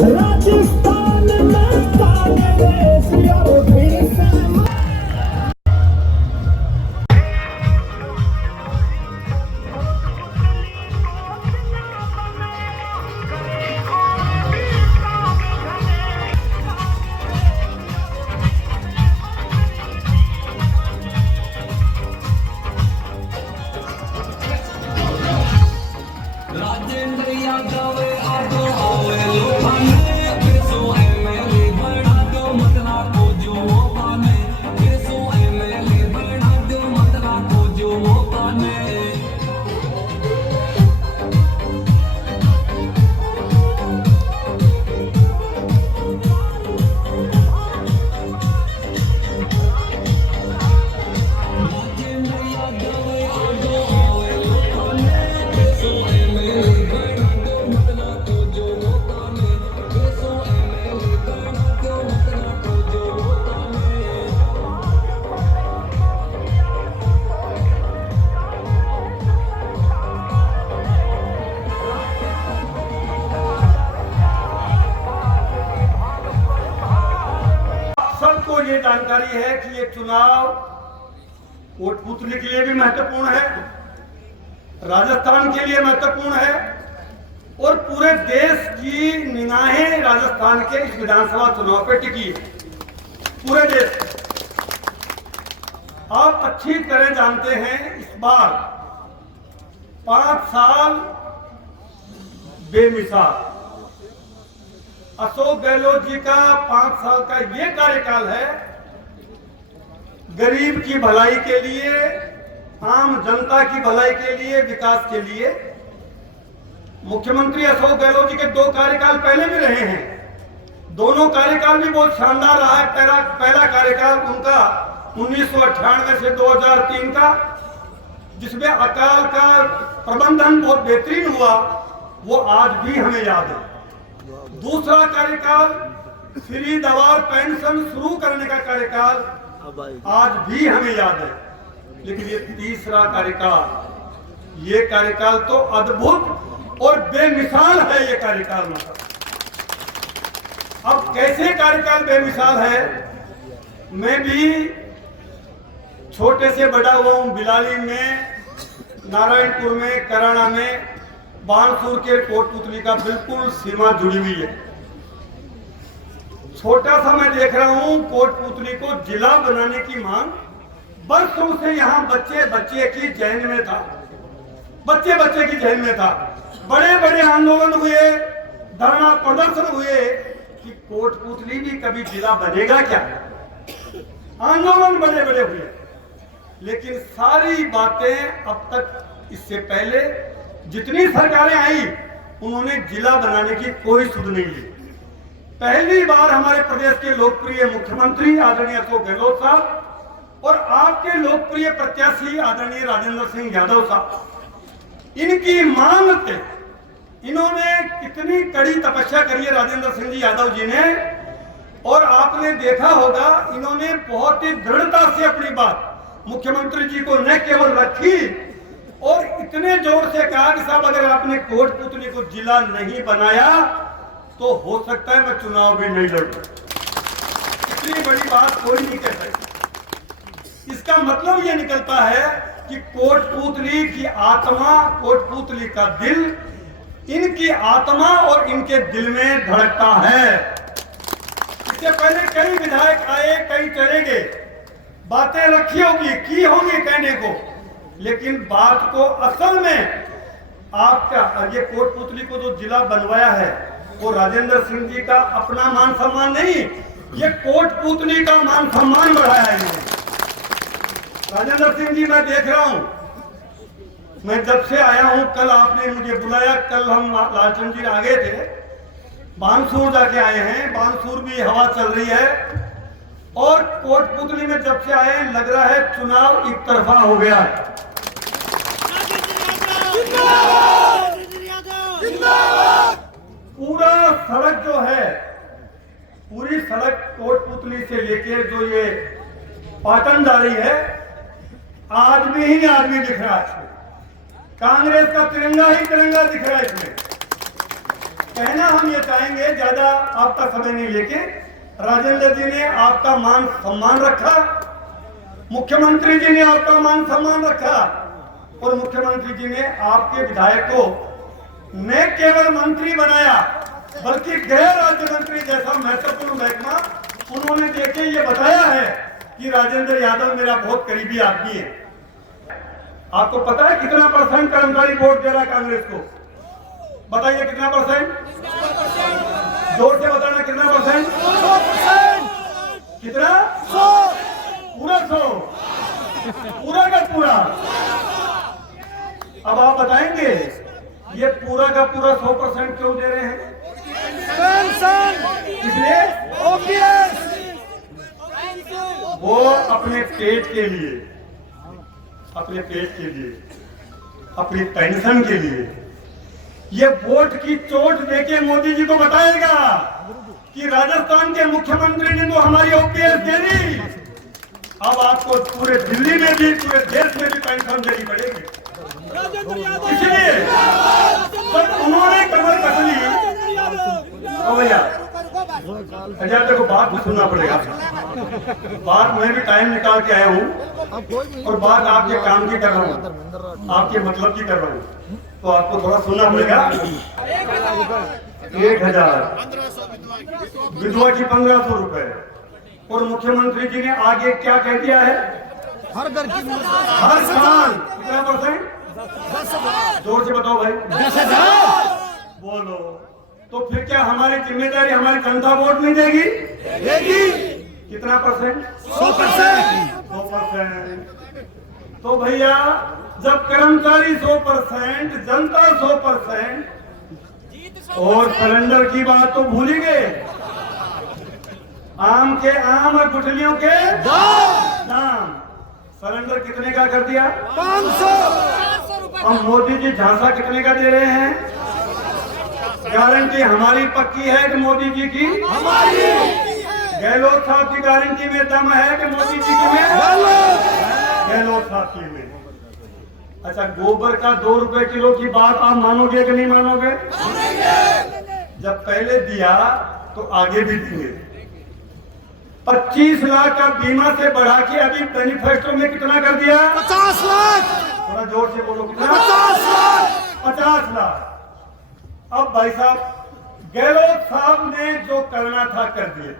राजस्थान में कांग्रेस और फिर से राजेंद्र यादव आगो आवे लोभाने बेसो एमएलए बना दो मतला को जो वो पाने बेसो एमएलए बना दो मतला को जो वो पाने राजेंद्र यादव आगो आवे लोभाने बेसो एमएलए बना दो मतला को जो वो पाने बेसो एमएलए बना दो मतला को जो वो पाने सबको ये जानकारी है कि ये चुनाव कोटपुतली के लिए भी महत्वपूर्ण है, राजस्थान के लिए महत्वपूर्ण है और पूरे देश की निगाहें राजस्थान के इस विधानसभा चुनाव पे टिकी है। पूरे देश आप अच्छी तरह जानते हैं इस बार 5 साल बेमिसाल अशोक गहलोत जी का 5 साल का ये कार्यकाल है गरीब की भलाई के लिए, आम जनता की भलाई के लिए, विकास के लिए। मुख्यमंत्री अशोक गहलोत जी के 2 कार्यकाल पहले भी रहे हैं, दोनों कार्यकाल भी बहुत शानदार रहा है। पहला कार्यकाल उनका 1998 से 2003 का, जिसमें अकाल का प्रबंधन बहुत बेहतरीन हुआ, वो आज भी हमें याद है। दूसरा कार्यकाल फ्री दवा पेंशन शुरू करने का कार्यकाल आज भी हमें याद है। लेकिन ये तीसरा कार्यकाल, ये कार्यकाल तो अद्भुत और बेमिसाल है। ये कार्यकाल मतलब अब कैसे कार्यकाल बेमिसाल है, मैं भी छोटे से बड़ा हुआ हूं। बिलाली में, नारायणपुर में, कराड़ा में, बानसूर के कोटपुतली का बिल्कुल सीमा जुड़ी हुई है। छोटा सा मैं देख रहा हूं कोटपुतली को जिला बनाने की मांग बरसों से यहाँ बच्चे बच्चे की जहन में था, बच्चे बच्चे की जहन में था। बड़े बड़े आंदोलन हुए, धरना प्रदर्शन हुए कि कोटपुतली भी कभी जिला बनेगा क्या। आंदोलन बड़े बड़े हुए, लेकिन सारी बातें अब तक, इससे पहले जितनी सरकारें आई, उन्होंने जिला बनाने की कोई सुध नहीं ली। पहली बार हमारे प्रदेश के लोकप्रिय मुख्यमंत्री आदरणीय अशोक गहलोत साहब और आपके लोकप्रिय प्रत्याशी आदरणीय राजेंद्र सिंह यादव साहब, इनकी मांग पे इन्होंने कितनी कड़ी तपस्या करी है राजेंद्र सिंह जी यादव जी ने। और आपने देखा होगा इन्होंने बहुत ही दृढ़ता से अपनी बात मुख्यमंत्री जी को न केवल रखी और इतने जोर से कहा कि साहब अगर आपने कोटपुतली को जिला नहीं बनाया तो हो सकता है मैं चुनाव भी नहीं लड़ूं। इतनी बड़ी बात कोई नहीं कह सकता। इसका मतलब यह निकलता है कि कोटपुतली की आत्मा, कोटपुतली का दिल, इनकी आत्मा और इनके दिल में धड़कता है। इससे पहले कई विधायक आए, कई चले गए, बातें रखी होगी, की होंगी कहने को, लेकिन बात को असल में आपका ये कोटपुतली को जो जिला बनवाया है वो राजेंद्र सिंह जी का अपना मान सम्मान नहीं, ये कोटपुतली का मान सम्मान बढ़ाया है इन्होंने। राजेंद्र सिंह जी, मैं देख रहा हूं, मैं जब से आया हूं, कल आपने मुझे बुलाया, कल हम लालचंद जी आ गए थे, बानसूर जाके आए हैं। बानसूर भी हवा चल रही है और कोटपुतली में जब से आए लग रहा है चुनाव एक तरफा हो गया है। पूरा सड़क जो है, पूरी सड़क कोटपुतली से लेकर जो ये पाटन जा रही है, आदमी ही आदमी दिख रहा है इसमें। कांग्रेस का तिरंगा ही तिरंगा दिख रहा है इसमें। कहना हम ये चाहेंगे, ज्यादा आपका समय नहीं लेके, राजेंद्र जी ने आपका मान सम्मान रखा, मुख्यमंत्री जी ने आपका मान सम्मान रखा, और मुख्यमंत्री जी ने आपके विधायकों ने केवल मंत्री बनाया, बल्कि गृह राज्य मंत्री जैसा महत्वपूर्ण महकमा उन्होंने देके ये बताया है कि राजेंद्र यादव मेरा बहुत करीबी आदमी है। आपको पता है कितना % कर्मचारी वोट दे रहा है कांग्रेस को? बताइए कितना %? जोर से बताना, कितना %? 100%। कितना? 100। पूरा 100, पूरा का पूरा। अब आप बताएंगे ये पूरा का पूरा 100% क्यों दे रहे हैं? इसलिए वो अपने पेट के लिए, अपने पेट के लिए, अपनी पेंशन के लिए ये वोट की चोट देके मोदी जी को बताएगा कि राजस्थान के मुख्यमंत्री ने तो हमारी ओपीएस दे दी, अब आपको पूरे दिल्ली में भी, पूरे देश में भी पेंशन देनी पड़ेगी। इसलिए जब उन्होंने कमर कस ली, तो भैया अच्छा देखो बात भी सुनना पड़ेगा, बात मैं भी टाइम निकाल के आया हूँ और बात आपके काम की कर रहा हूँ, आपके मतलब की कर रहा हूँ, तो आपको थोड़ा सुनना पड़ेगा। 1000 विधवा की 1500 रुपए, और मुख्यमंत्री जी ने आगे क्या कह दिया है? हर घर की, हर साल कितना %? 10,000। जोर से बताओ भाई, 10,000 बोलो। तो फिर क्या हमारी जिम्मेदारी, हमारी जनता वोट नहीं देगी? देगी। कितना %? 100%। 100%। तो भैया जब कर्मचारी 100%, जनता 100% और सिलेंडर की बात तो भूल ही गए, आम के आम और गुठलियों के दाम, सिलेंडर कितने का कर दिया? 500। अब मोदी जी झांसा कितने का दे रहे हैं? गारंटी हमारी पक्की है कि मोदी जी की? हमारी। गहलोत साहब की गारंटी में दम है कि मोदी जी की में? गहलोत साहब की में। अच्छा, गोबर का 2 रुपए किलो की बात आप मानोगे कि नहीं मानोगे? जब पहले दिया तो आगे भी देंगे। 25 लाख का बीमा से बढ़ा के अभी मैनिफेस्टो में कितना कर दिया? 50 लाख। थोड़ा जोर से बोलो, कितना? 50 लाख। 50 लाख। अब भाई साहब गहलोत साहब ने जो करना था कर दिए,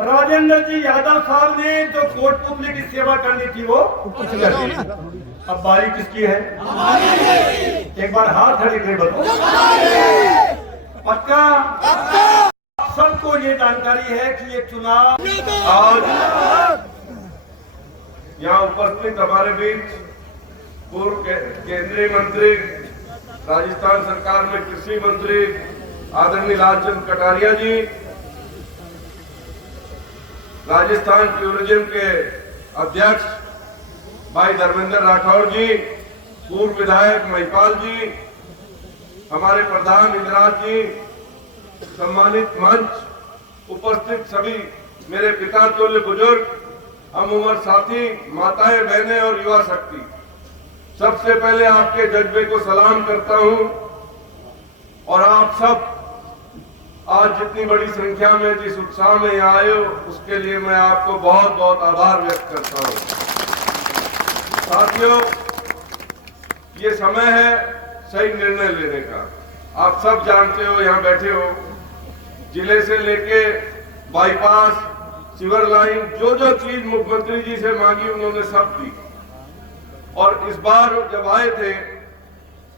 राजेंद्र जी यादव साहब ने जो कोटपुतली की सेवा करनी थी वो कर दी। अब बारी किसकी है? एक बार हाथ खड़े करके बताओ, पक्का? सबको ये जानकारी है कि ये चुनाव आज यहाँ उपस्थित हमारे बीच पूर्व केंद्रीय मंत्री, राजस्थान सरकार में कृषि मंत्री आदरणीय लालचंद कटारिया जी, राजस्थान टूरिज्म के अध्यक्ष भाई धर्मेंद्र राठौर जी, पूर्व विधायक महिपाल जी, हमारे प्रधान इंद्राज जी, सम्मानित मंच उपस्थित सभी मेरे पिता तुल्य बुजुर्ग, हम उम्र साथी, माताएं, बहनें और युवा शक्ति, सबसे पहले आपके जज्बे को सलाम करता हूं और आप सब आज जितनी बड़ी संख्या में जिस उत्साह में यहाँ आए हो उसके लिए मैं आपको बहुत बहुत आभार व्यक्त करता हूं। साथियों, ये समय है सही निर्णय लेने का। आप सब जानते हो, यहाँ बैठे हो, जिले से लेके बाईपास, सीवर लाइन, जो जो चीज मुख्यमंत्री जी से मांगी उन्होंने सब दी। और इस बार जब आए थे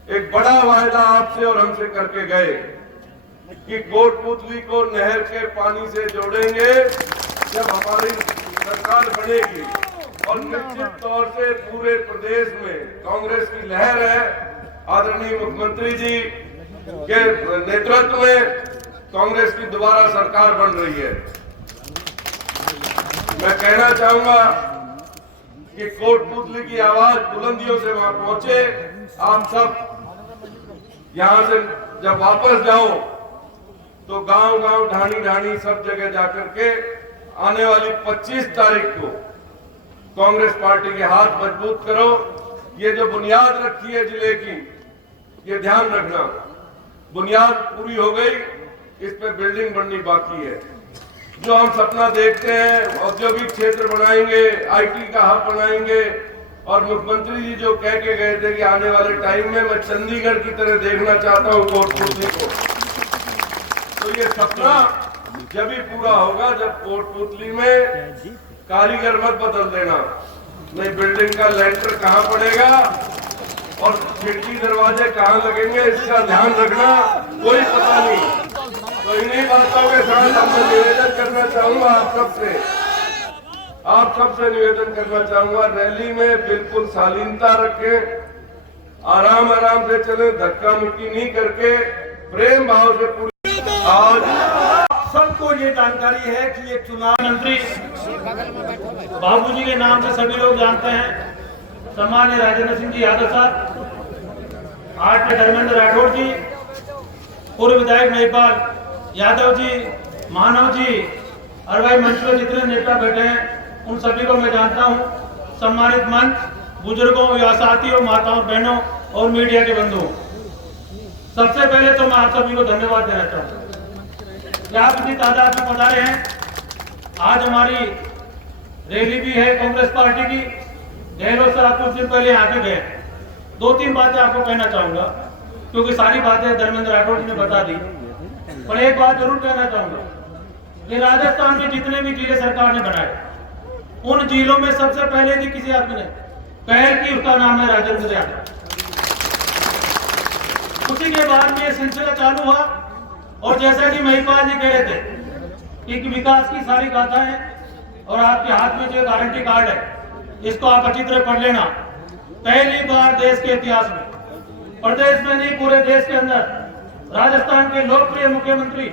एक बड़ा वायदा आपसे और हमसे करके गए कि कोटपुतली को नहर के पानी से जोड़ेंगे जब हमारी सरकार बनेगी। और निश्चित तौर से पूरे प्रदेश में कांग्रेस की लहर है, आदरणीय मुख्यमंत्री जी के नेतृत्व में कांग्रेस की दोबारा सरकार बन रही है। मैं कहना चाहूंगा कि कोटपुतली की आवाज बुलंदियों से वहां पहुंचे। आप सब यहां से जब वापस जाओ तो गांव गांव, ढाणी ढाणी सब जगह जाकर के आने वाली 25 तारीख को कांग्रेस पार्टी के हाथ मजबूत करो। ये जो बुनियाद रखी है जिले की, ये ध्यान रखना। बुनियाद पूरी हो गई, इस पे बिल्डिंग बननी बाकी है। जो हम सपना देखते हैं, औद्योगिक क्षेत्र बनाएंगे, आईटी का हब बनाएंगे, और मुख्यमंत्री जी जो कह के गए थे कि आने वाले टाइम में मैं चंडीगढ़ की तरह देखना चाहता हूँ कोटपुतली को, तो ये सपना जब ही पूरा होगा जब कोटपुतली में कारीगर मत बदल देना, नहीं बिल्डिंग का लेंटर कहाँ पड़ेगा और खिड़की दरवाजे कहाँ लगेंगे इसका ध्यान रखना, कोई पता नहीं। तो इन्हीं बातों के साथ मैं निवेदन करना चाहूंगा आप सबसे निवेदन करना चाहूंगा, रैली में बिल्कुल शालीनता रखें, आराम आराम से चले, धक्का मुक्की नहीं करके प्रेम भाव से पूरी। आज सबको ये जानकारी है कि ये चुनाव मंत्री बाबूजी के नाम से सभी लोग जानते हैं, सम्मान्य राजेंद्र सिंह जी यादव साहब, आठ धर्मेंद्र राठौड़ जी, पूर्व विधायक महिपाल यादव जी, मानव जी, और भाई मंच पर जितने नेता बैठे हैं उन सभी को मैं जानता हूं। सम्मानित मंच, बुजुर्गों या साथियों, माताओं, बहनों और मीडिया के बंधुओं, सबसे पहले तो मैं आप सभी को धन्यवाद देना चाहूंगा कि आप इतनी तादाद में पधारे हैं। आज हमारी रैली भी है कांग्रेस पार्टी की। गहलोत साहब कुछ दिन पहले आके गए। दो तीन बातें आपको कहना चाहूंगा क्योंकि सारी बातें धर्मेंद्र राठौड़ जी ने बता दी, पर एक बात जरूर कहना चाहूंगा कि राजस्थान के जितने भी जिले सरकार ने बनाए, उन जिलों में सबसे पहले भी किसी आदमी ने पहल की, उसका नाम है राजेंद्र यादव। उसी के बाद में ये सिलसिला चालू हुआ और जैसा कि महिपाल जी कह रहे थे कि विकास की सारी गाथा है और आपके हाथ में जो गारंटी कार्ड है इसको आप अच्छी तरह पढ़ लेना। पहली बार देश के इतिहास में, प्रदेश में नहीं पूरे देश के अंदर, राजस्थान के लोकप्रिय मुख्यमंत्री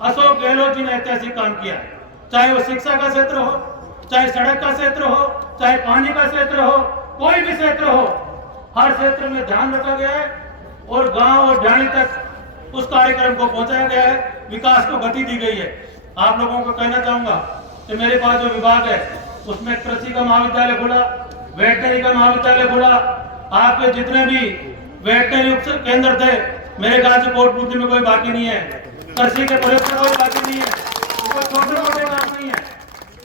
अशोक गहलोत जी ने ऐतिहासिक काम किया है। चाहे वो शिक्षा का क्षेत्र हो, चाहे सड़क का क्षेत्र हो, चाहे पानी का क्षेत्र हो, कोई भी क्षेत्र हो, हर क्षेत्र में ध्यान रखा गया है और गांव और ढाणी तक उस कार्यक्रम को पहुंचाया गया है, विकास को गति दी गई है। आप लोगों को कहना चाहूंगा कि मेरे पास जो विभाग है उसमें कृषि का महाविद्यालय खुला, वेटनरी का महाविद्यालय खुला, आपके जितने भी वेटनरी उप केंद्र थे मेरे ख्याल से कोटपुतली में कोई बाकी नहीं है, कृषि के प्रयोग में कोई बाकी नहीं है, छोटे मोटे काम नहीं है।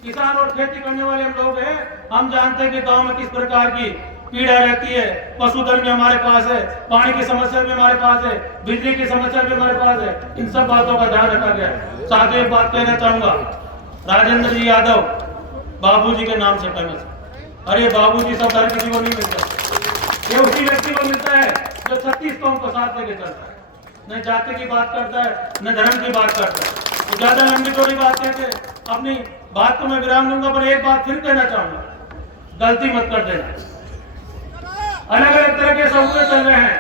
किसान और खेती करने वाले हम लोग हैं, हम जानते हैं कि गांव में किस प्रकार की पीड़ा रहती है, पशुधन भी हमारे पास है, पानी की समस्या भी हमारे पास है, बिजली की समस्या भी हमारे पास है, इन सब बातों का ध्यान रखा गया है। साथ ही एक बात कहना चाहूंगा, राजेंद्र जी यादव बाबूजी के नाम से फेमस है। अरे बाबूजी सब हर किसी को नहीं मिलता, ये उसी व्यक्ति को मिलता है जो 36 कौम को साथ लेके चलता है, न जाति की बात करता है न धर्म की बात करता है। तो ज्यादा लंबी चौड़ी बात कहते अपनी बात को मैं विराम दूंगा, पर एक बात फिर कहना चाहूंगा, गलती मत कर देना। अलग अलग तरह के सौदे चल रहे हैं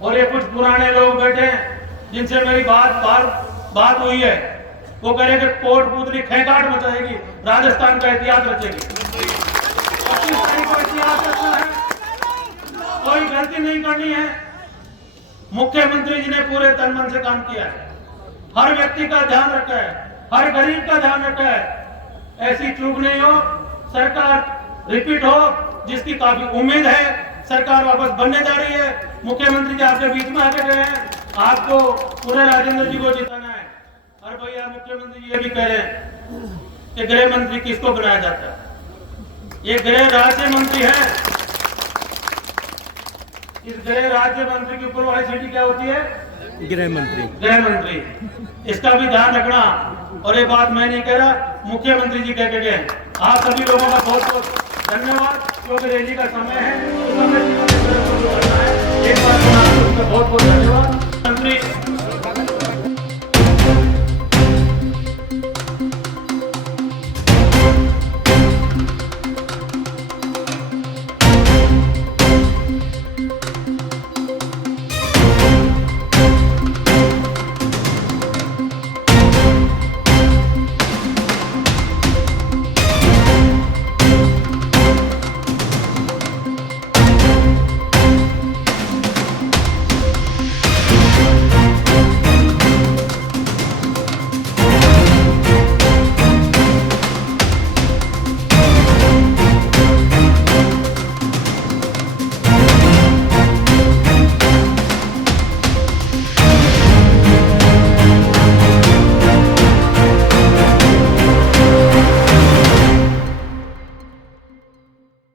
और ये कुछ पुराने लोग बैठे हैं जिनसे मेरी बात हुई है, वो कह रहे कि कोटपुतली खेकाट मचाएगी, राजस्थान का इतिहास रचेगी। 25 तारीख को इतिहास रचना है, कोई गलती नहीं करनी है। मुख्यमंत्री जी ने पूरे तन मन से काम किया है, हर व्यक्ति का ध्यान रखा है, हर गरीब का ध्यान रखा है। ऐसी चूक नहीं हो, सरकार रिपीट हो, जिसकी काफी उम्मीद है। सरकार वापस बनने जा रही है, मुख्यमंत्री जी आपके बीच में आके गए हैं, आपको पूरे राजेंद्र जी को जिताना है। और भैया मुख्यमंत्री जी ये भी कह रहे हैं कि गृह मंत्री किसको बनाया जाता है, ये गृह राज्य मंत्री है। इस गृह राज्य मंत्री की ऊपर वाली सीटी क्या होती है? गृह मंत्री। इसका भी ध्यान रखना। और ये बात मैं नहीं कह रहा, मुख्यमंत्री जी कह के गए। आप सभी लोगों का बहुत बहुत धन्यवाद, क्योंकि रैली का समय है, उस समय एक बात बहुत बहुत धन्यवाद मंत्री।